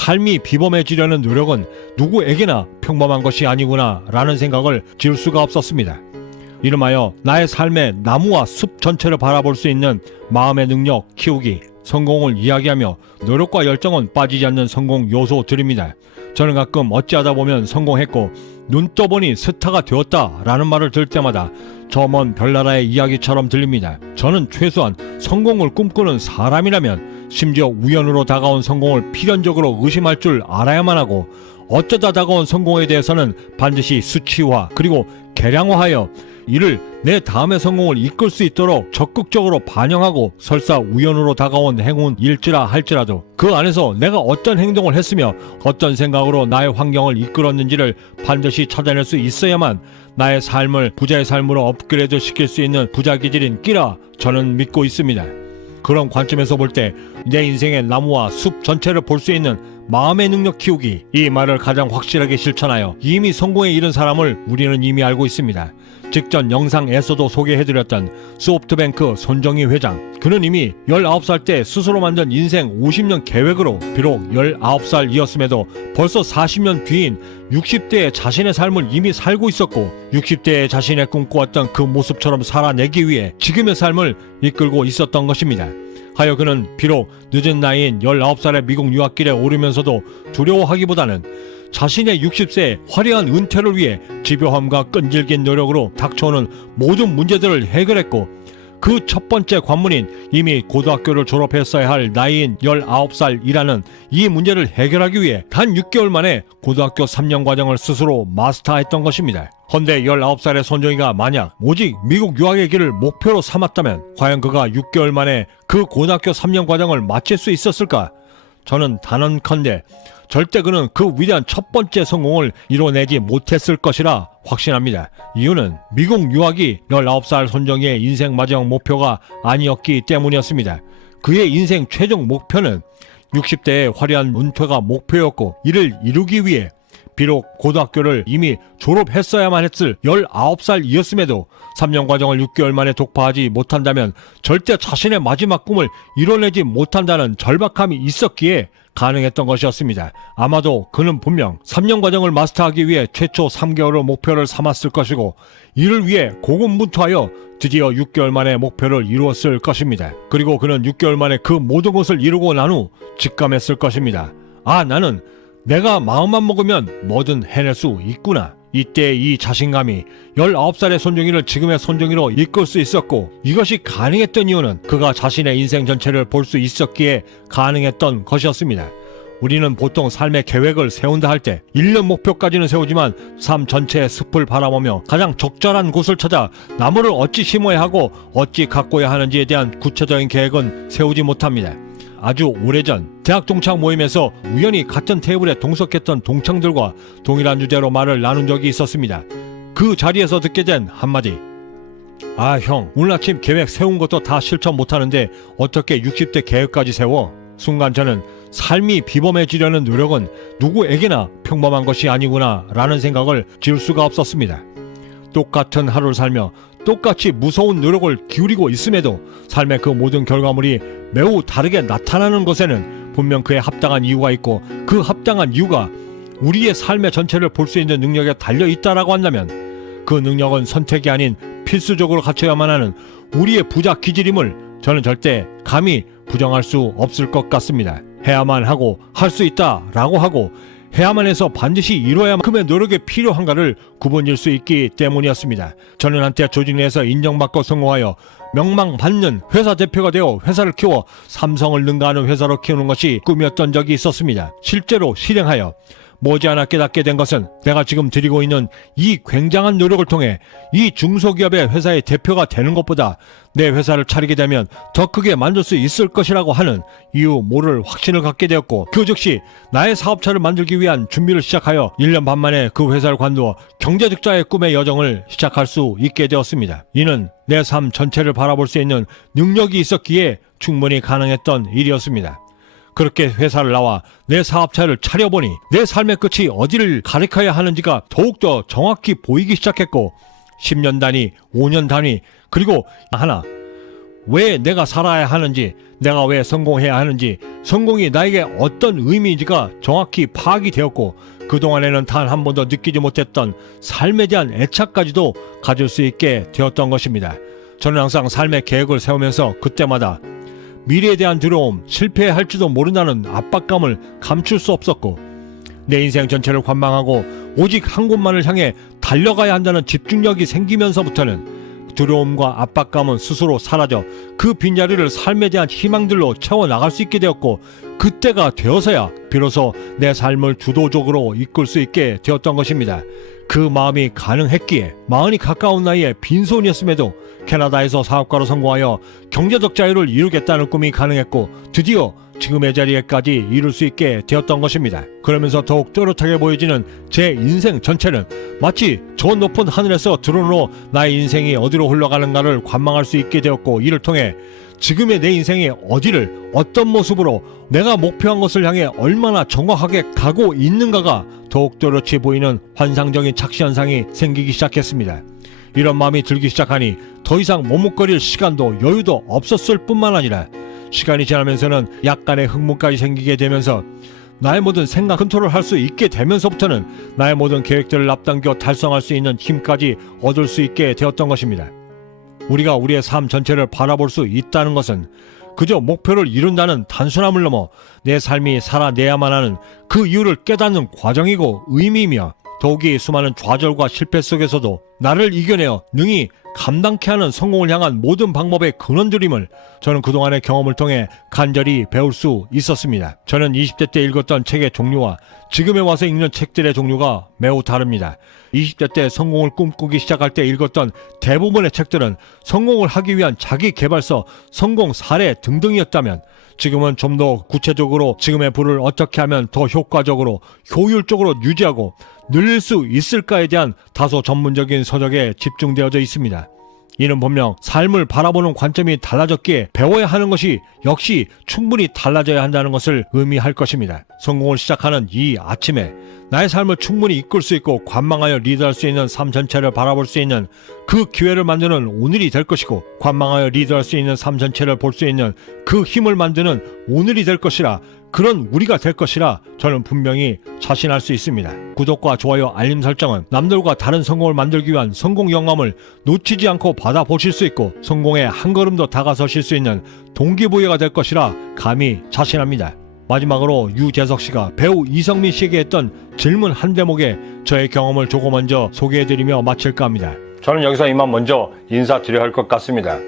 삶이 비범해지려는 노력은 누구에게나 평범한 것이 아니구나 라는 생각을 지울 수가 없었습니다. 이름하여 나의 삶의 나무와 숲 전체를 바라볼 수 있는 마음의 능력 키우기, 성공을 이야기하며 노력과 열정은 빠지지 않는 성공 요소들입니다. 저는 가끔 어찌하다 보면 성공했고 눈 떠보니 스타가 되었다 라는 말을 들을 때마다 저 먼 별나라의 이야기처럼 들립니다. 저는 최소한 성공을 꿈꾸는 사람이라면 심지어 우연으로 다가온 성공을 필연적으로 의심할 줄 알아야만 하고, 어쩌다 다가온 성공에 대해서는 반드시 수치화 그리고 계량화하여 이를 내 다음의 성공을 이끌 수 있도록 적극적으로 반영하고, 설사 우연으로 다가온 행운일지라 할지라도 그 안에서 내가 어떤 행동을 했으며 어떤 생각으로 나의 환경을 이끌었는지를 반드시 찾아낼 수 있어야만 나의 삶을 부자의 삶으로 업그레이드 시킬 수 있는 부자 기질인 끼라 저는 믿고 있습니다. 그런 관점에서 볼 때 내 인생의 나무와 숲 전체를 볼 수 있는 마음의 능력 키우기, 이 말을 가장 확실하게 실천하여 이미 성공에 이른 사람을 우리는 이미 알고 있습니다. 직전 영상에서도 소개해드렸던 소프트뱅크 손정희 회장, 그는 이미 19살 때 스스로 만든 인생 50년 계획으로 비록 19살이었음에도 벌써 40년 뒤인 60대의 자신의 삶을 이미 살고 있었고, 60대의 자신의 꿈꿔왔던 그 모습처럼 살아내기 위해 지금의 삶을 이끌고 있었던 것입니다. 하여 그는 비록 늦은 나이인 19살의 미국 유학길에 오르면서도 두려워하기보다는 자신의 60세의 화려한 은퇴를 위해 집요함과 끈질긴 노력으로 닥쳐오는 모든 문제들을 해결했고, 그 첫 번째 관문인 이미 고등학교를 졸업했어야 할 나이인 19살이라는 이 문제를 해결하기 위해 단 6개월 만에 고등학교 3년 과정을 스스로 마스터했던 것입니다. 헌데 19살의 손정희가 만약 오직 미국 유학의 길을 목표로 삼았다면 과연 그가 6개월 만에 그 고등학교 3년 과정을 마칠 수 있었을까? 저는 단언컨대 절대 그는 그 위대한 첫 번째 성공을 이뤄내지 못했을 것이라 확신합니다. 이유는 미국 유학이 19살 손정희의 인생 마지막 목표가 아니었기 때문이었습니다. 그의 인생 최종 목표는 60대의 화려한 은퇴가 목표였고, 이를 이루기 위해 비록 고등학교를 이미 졸업했어야만 했을 19살이었음에도 3년 과정을 6개월 만에 독파하지 못한다면 절대 자신의 마지막 꿈을 이뤄내지 못한다는 절박함이 있었기에 가능했던 것이었습니다. 아마도 그는 분명 3년 과정을 마스터하기 위해 최초 3개월을 목표를 삼았을 것이고, 이를 위해 고군분투하여 드디어 6개월 만에 목표를 이루었을 것입니다. 그리고 그는 6개월 만에 그 모든 것을 이루고 난 후 직감했을 것입니다. 아, 나는 내가 마음만 먹으면 뭐든 해낼 수 있구나. 이때 이 자신감이 19살의 손정희를 지금의 손정희로 이끌 수 있었고, 이것이 가능했던 이유는 그가 자신의 인생 전체를 볼 수 있었기에 가능했던 것이었습니다. 우리는 보통 삶의 계획을 세운다 할 때 1년 목표까지는 세우지만 삶 전체의 숲을 바라보며 가장 적절한 곳을 찾아 나무를 어찌 심어야 하고 어찌 가꿔야 하는지에 대한 구체적인 계획은 세우지 못합니다. 아주 오래전 대학 동창 모임에서 우연히 같은 테이블에 동석했던 동창들과 동일한 주제로 말을 나눈 적이 있었습니다. 그 자리에서 듣게 된 한마디, 아 형, 오늘 아침 계획 세운 것도 다 실천 못하는데 어떻게 60대 계획까지 세워? 순간 저는 삶이 비범해지려는 노력은 누구에게나 평범한 것이 아니구나 라는 생각을 지울 수가 없었습니다. 똑같은 하루를 살며 똑같이 무서운 노력을 기울이고 있음에도 삶의 그 모든 결과물이 매우 다르게 나타나는 것에는 분명 그에 합당한 이유가 있고, 그 합당한 이유가 우리의 삶의 전체를 볼 수 있는 능력에 달려있다라고 한다면 그 능력은 선택이 아닌 필수적으로 갖춰야만 하는 우리의 부자 기질임을 저는 절대 감히 부정할 수 없을 것 같습니다. 해야만 하고 할 수 있다라고 하고 해야만 해서 반드시 이뤄야만큼의 노력이 필요한가를 구분질 수 있기 때문이었습니다. 저는 한때 조직 내에서 인정받고 성공하여 명망받는 회사 대표가 되어 회사를 키워 삼성을 능가하는 회사로 키우는 것이 꿈이었던 적이 있었습니다. 실제로 실행하여 머지않아 깨닫게 된 것은 내가 지금 드리고 있는 이 굉장한 노력을 통해 이 중소기업의 회사의 대표가 되는 것보다 내 회사를 차리게 되면 더 크게 만들 수 있을 것이라고 하는 이유 모를 확신을 갖게 되었고, 그 즉시 나의 사업차를 만들기 위한 준비를 시작하여 1년 반 만에 그 회사를 관두어 경제득자의 꿈의 여정을 시작할 수 있게 되었습니다. 이는 내 삶 전체를 바라볼 수 있는 능력이 있었기에 충분히 가능했던 일이었습니다. 그렇게 회사를 나와 내 사업차를 차려보니 내 삶의 끝이 어디를 가리켜야 하는지가 더욱더 정확히 보이기 시작했고, 10년 단위, 5년 단위, 그리고 하나, 왜 내가 살아야 하는지, 내가 왜 성공해야 하는지, 성공이 나에게 어떤 의미인지가 정확히 파악이 되었고, 그동안에는 단 한 번도 느끼지 못했던 삶에 대한 애착까지도 가질 수 있게 되었던 것입니다. 저는 항상 삶의 계획을 세우면서 그때마다 미래에 대한 두려움, 실패할지도 모른다는 압박감을 감출 수 없었고, 내 인생 전체를 관망하고 오직 한 곳만을 향해 달려가야 한다는 집중력이 생기면서부터는 두려움과 압박감은 스스로 사라져 그 빈자리를 삶에 대한 희망들로 채워나갈 수 있게 되었고, 그때가 되어서야 비로소 내 삶을 주도적으로 이끌 수 있게 되었던 것입니다. 그 마음이 가능했기에 40이 가까운 나이에 빈손이었음에도 캐나다에서 사업가로 성공하여 경제적 자유를 이루겠다는 꿈이 가능했고, 드디어 지금의 자리에까지 이룰 수 있게 되었던 것입니다. 그러면서 더욱 또렷하게 보여지는 제 인생 전체는 마치 저 높은 하늘에서 드론으로 나의 인생이 어디로 흘러가는가를 관망할 수 있게 되었고, 이를 통해 지금의 내 인생이 어디를 어떤 모습으로 내가 목표한 것을 향해 얼마나 정확하게 가고 있는가가 더욱 또렷이 보이는 환상적인 착시현상이 생기기 시작했습니다. 이런 마음이 들기 시작하니 더 이상 머뭇거릴 시간도 여유도 없었을 뿐만 아니라 시간이 지나면서는 약간의 흥분까지 생기게 되면서 나의 모든 생각 컨트롤을 할 수 있게 되면서부터는 나의 모든 계획들을 앞당겨 달성할 수 있는 힘까지 얻을 수 있게 되었던 것입니다. 우리가 우리의 삶 전체를 바라볼 수 있다는 것은 그저 목표를 이룬다는 단순함을 넘어 내 삶이 살아내야만 하는 그 이유를 깨닫는 과정이고 의미이며, 더욱이 수많은 좌절과 실패 속에서도 나를 이겨내어 능히 감당케 하는 성공을 향한 모든 방법의 근원들임을 저는 그동안의 경험을 통해 간절히 배울 수 있었습니다. 저는 20대 때 읽었던 책의 종류와 지금에 와서 읽는 책들의 종류가 매우 다릅니다. 20대 때 성공을 꿈꾸기 시작할 때 읽었던 대부분의 책들은 성공을 하기 위한 자기 개발서, 성공 사례 등등이었다면, 지금은 좀 더 구체적으로 지금의 부를 어떻게 하면 더 효과적으로 효율적으로 유지하고 늘릴 수 있을까에 대한 다소 전문적인 서적에 집중되어져 있습니다. 이는 분명 삶을 바라보는 관점이 달라졌기에 배워야 하는 것이 역시 충분히 달라져야 한다는 것을 의미할 것입니다. 성공을 시작하는 이 아침에 나의 삶을 충분히 이끌 수 있고 관망하여 리드할 수 있는 삶 전체를 바라볼 수 있는 그 기회를 만드는 오늘이 될 것이고, 관망하여 리드할 수 있는 삶 전체를 볼 수 있는 그 힘을 만드는 오늘이 될 것이라, 그런 우리가 될 것이라 저는 분명히 자신할 수 있습니다. 구독과 좋아요, 알림 설정은 남들과 다른 성공을 만들기 위한 성공 영감을 놓치지 않고 받아보실 수 있고, 성공에 한 걸음 더 다가서실 수 있는 동기부여가 될 것이라 감히 자신합니다. 마지막으로 유재석 씨가 배우 이성민 씨에게 했던 질문 한 대목에 저의 경험을 조금 먼저 소개해드리며 마칠까 합니다. 저는 여기서 이만 먼저 인사드려야 할 것 같습니다.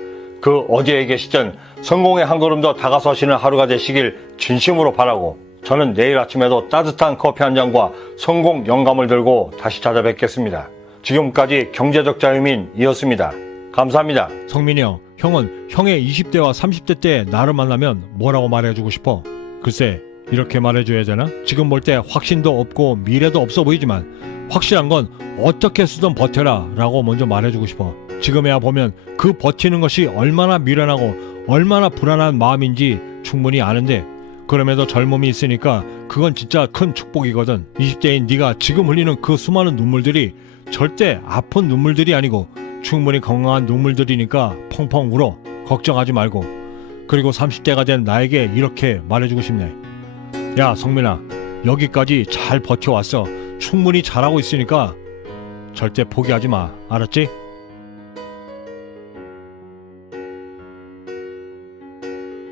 그 어디에 계시든 성공에 한 걸음 더 다가서시는 하루가 되시길 진심으로 바라고, 저는 내일 아침에도 따뜻한 커피 한 잔과 성공 영감을 들고 다시 찾아뵙겠습니다. 지금까지 경제적 자유민이었습니다. 감사합니다. 성민이 형, 형은 형의 20대와 30대 때 나를 만나면 뭐라고 말해주고 싶어? 글쎄, 이렇게 말해줘야 되나? 지금 볼 때 확신도 없고 미래도 없어 보이지만 확실한 건 어떻게 쓰든 버텨라 라고 먼저 말해주고 싶어. 지금에야 보면 그 버티는 것이 얼마나 미련하고 얼마나 불안한 마음인지 충분히 아는데, 그럼에도 젊음이 있으니까 그건 진짜 큰 축복이거든. 20대인 네가 지금 흘리는 그 수많은 눈물들이 절대 아픈 눈물들이 아니고 충분히 건강한 눈물들이니까 펑펑 울어. 걱정하지 말고. 그리고 30대가 된 나에게 이렇게 말해주고 싶네. 야 성민아, 여기까지 잘 버텨왔어. 충분히 잘하고 있으니까 절대 포기하지 마. 알았지?